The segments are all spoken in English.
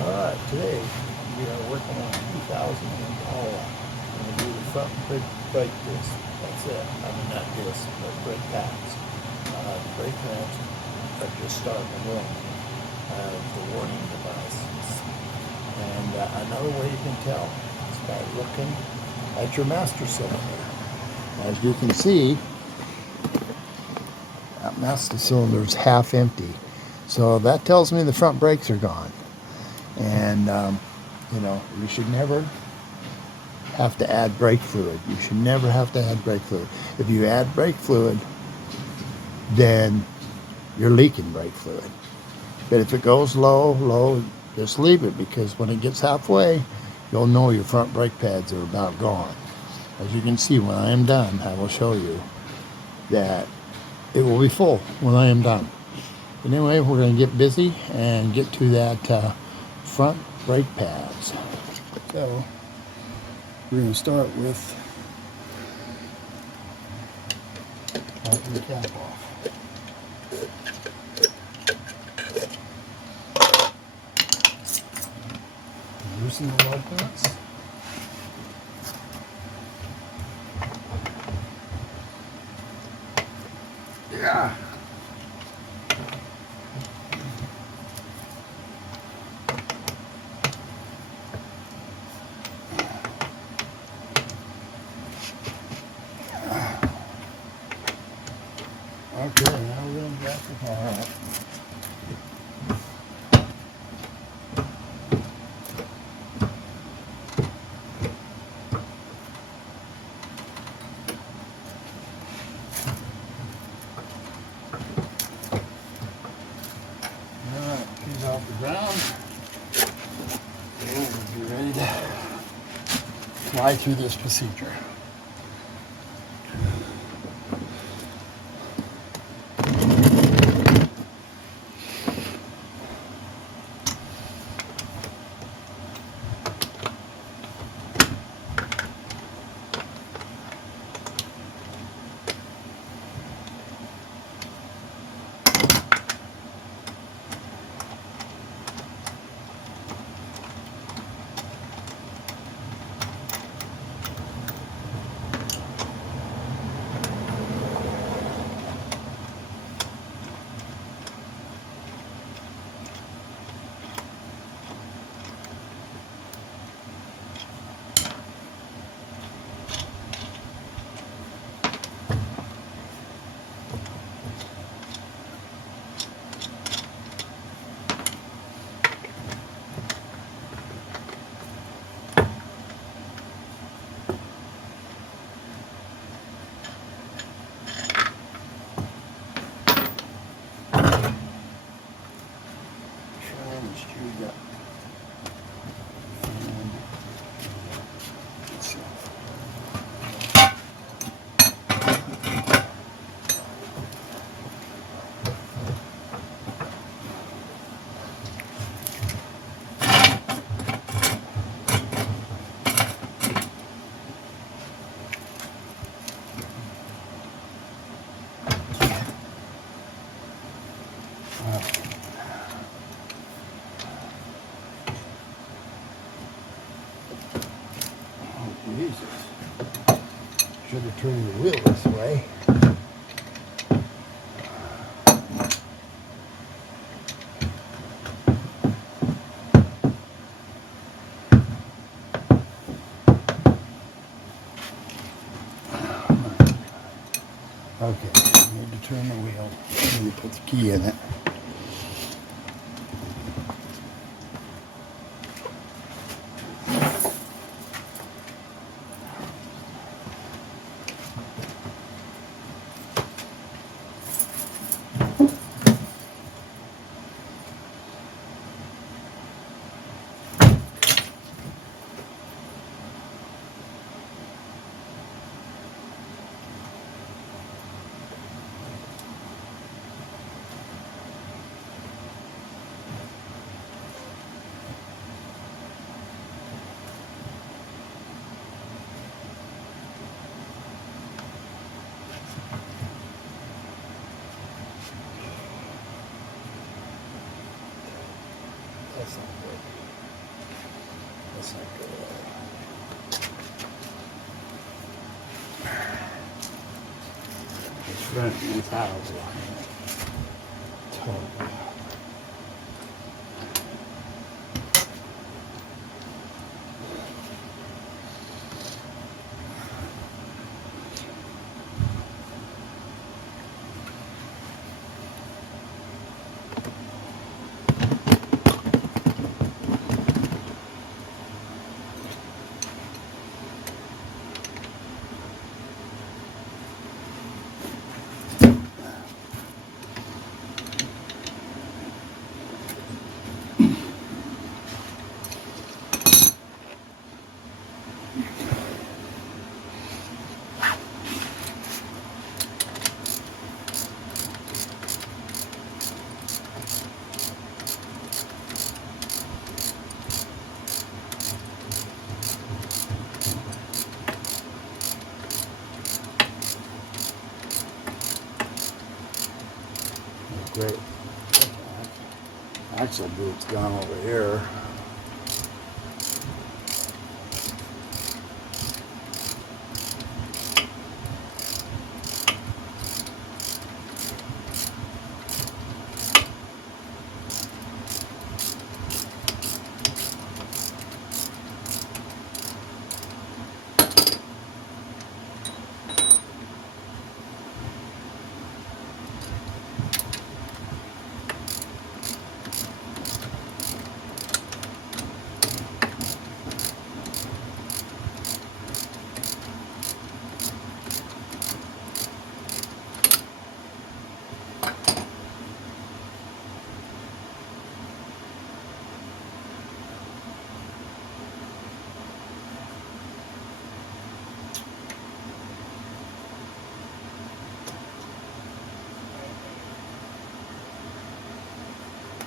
Alright, today we are working on 2000 Impala. We're going to do the front brake disc. That's it. I mean, not disc, but brake pads. The brake pads are just starting to warn you of the warning devices. And another way you can tell is by looking at your master cylinder. As you can see, that master cylinder is half empty. So that tells me the front brakes are gone. And you should never have to add brake fluid. You should never have to add brake fluid. If you add brake fluid, then you're leaking brake fluid. But if it goes low, just leave it, because when it gets halfway, you'll know your front brake pads are about gone. As you can see, when I am done, I will show you that it will be full when I am done. But anyway, we're going to get busy and get to that front brake pads. So we're going to start with popping the cap off. Loosen the lug nuts. Yeah. Okay, now we're going to jack the car up. Alright, she's off the ground. So we'll be ready to fly through this procedure. Jesus. Should have turned the wheel this way. Okay, I need to turn the wheel. I need to put the key in it. That's not good. That's not good. It's front and it's out. Totally. Great. Axle boot's gone over here.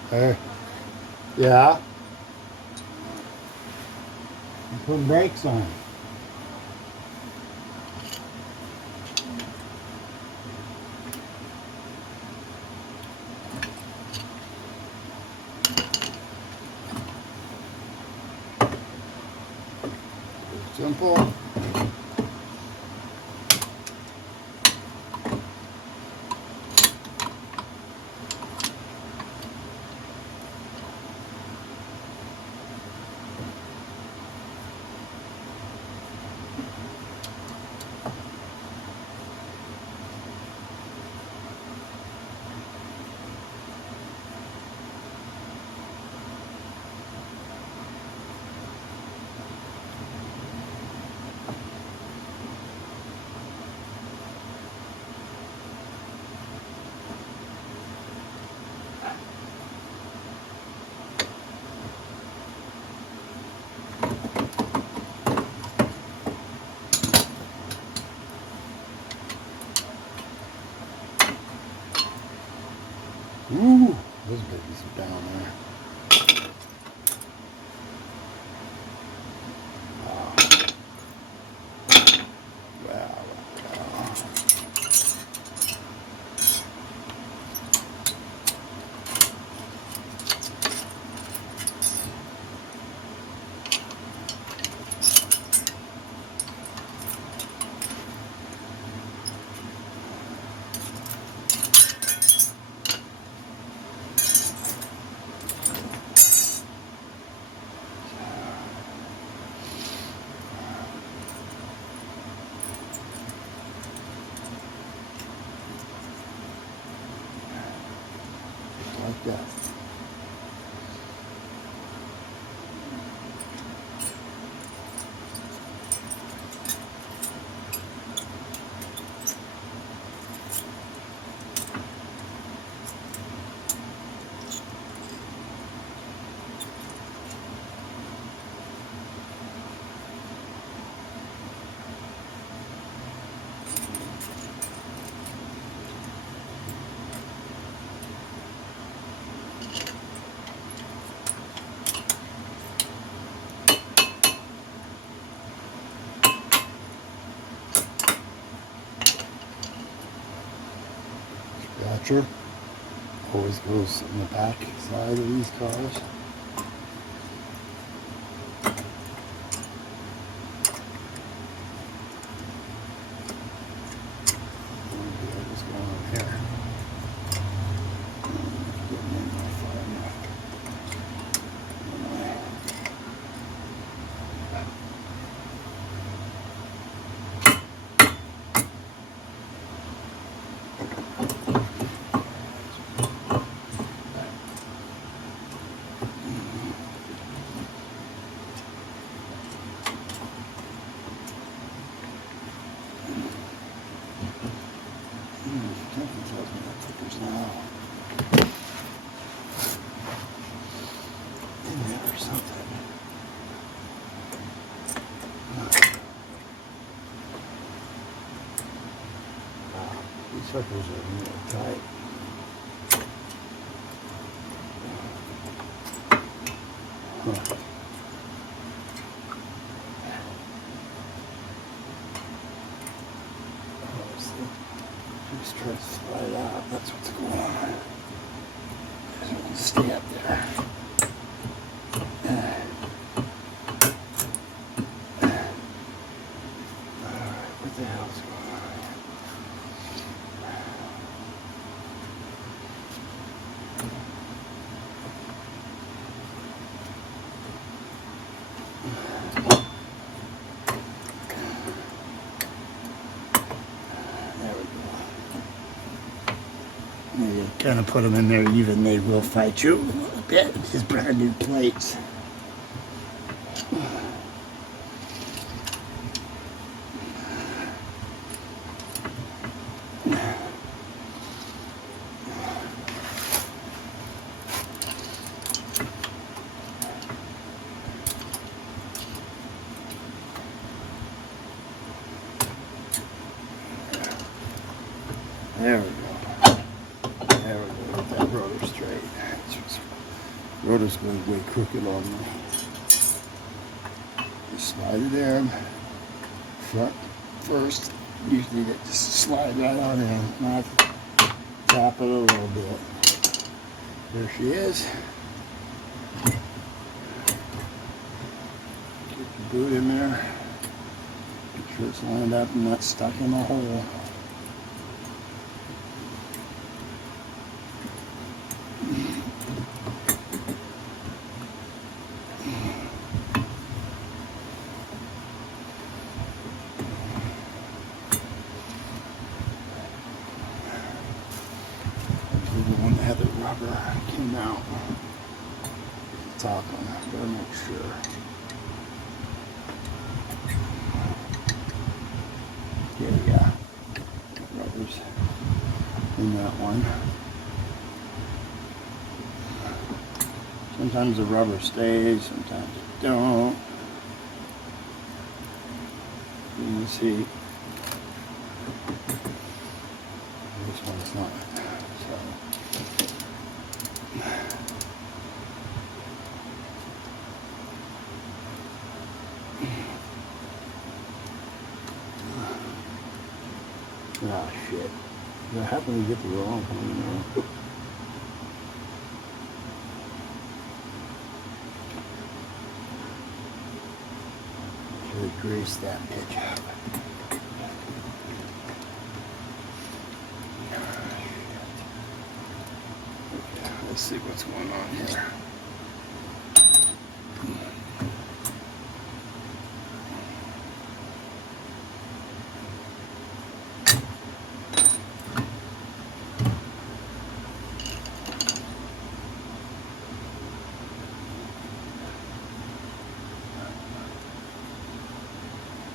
Hey, Yeah. I'm putting brakes on. Simple. Ooh, those babies are down there. Wow. Wow, wow. Like that. Scratcher always goes in the back side of these cars. suckers are real tight. Huh. Just try to slide out. That's what's going on. Just stay up there. Alright, what the hell's going on? There we go. You kind of put them in there even, they will fight you a little bit. These brand new plates. There we go. There we go. Get that rotor straight. Rotor's going way crooked on me. Just slide it in. Front first. Usually they just slide right on in. Not tap it a little bit. There she is. Get the boot in there. Make sure it's lined up and not stuck in the hole. The one that had the rubber came out. The top one, better make sure. Yeah. Rubber's in that one. Sometimes the rubber stays, sometimes it don't. You can see this one's not. So. Ah, shit. I happen to get the wrong one now. Should have greased that bitch up. Okay, let's see what's going on here.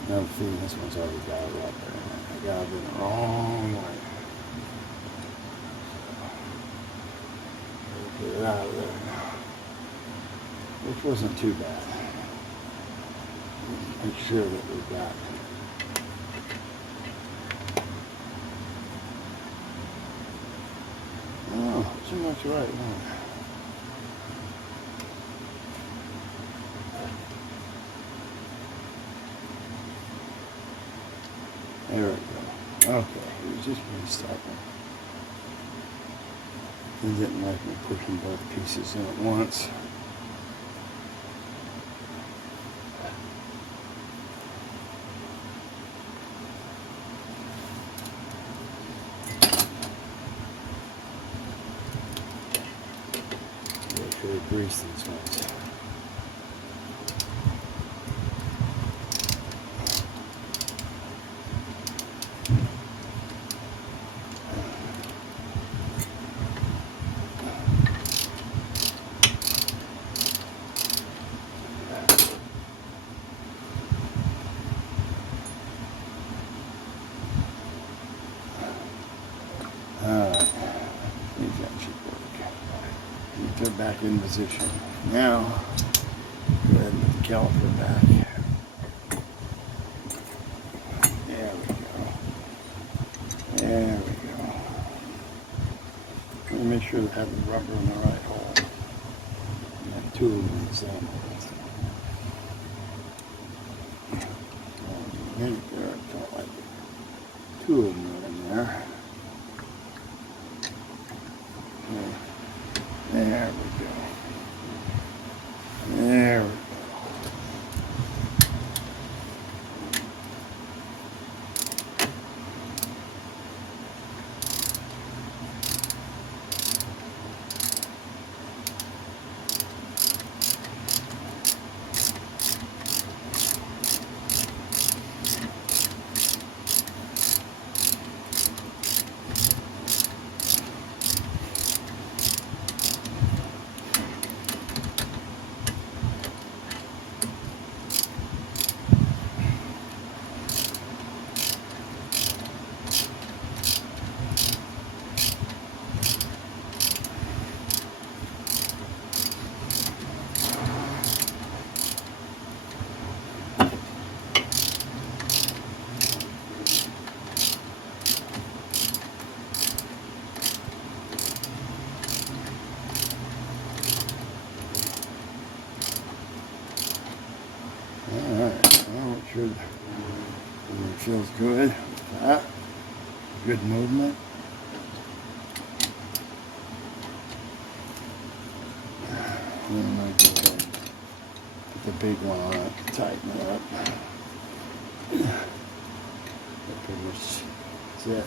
No, this one's already got it up there. I got it in the wrong way. So, get it out of there now. Which wasn't too bad. Make sure that we've got too much right now. There we go. Okay, it was just me stopping. He didn't like me pushing both pieces in at once. Make sure to grease these ones. Alright, these that should work. Get them back in position. Now, go ahead and put the caliper back. There we go. There we go. sure they have the rubber in the right hole. And that tool needs them. Maybe there, I don't like it. Two of them are in there. There we go. There we go. Alright, well, it feels good. That. Good movement. Then I go ahead and put the big one on it, tighten it up. That pretty much is it.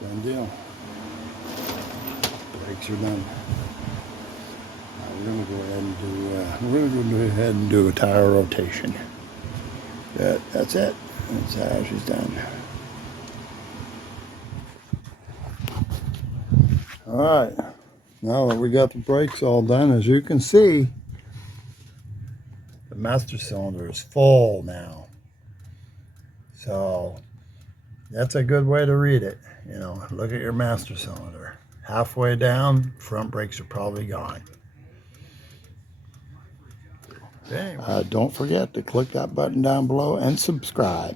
Done deal. Brakes are done. We're gonna go ahead and do a tire rotation. That's it. That's how she's done. All right. Now that we got the brakes all done, as you can see, the master cylinder is full now. So that's a good way to read it. You know, look at your master cylinder. Halfway down, front brakes are probably gone. Anyway. Don't forget to click that button down below and subscribe.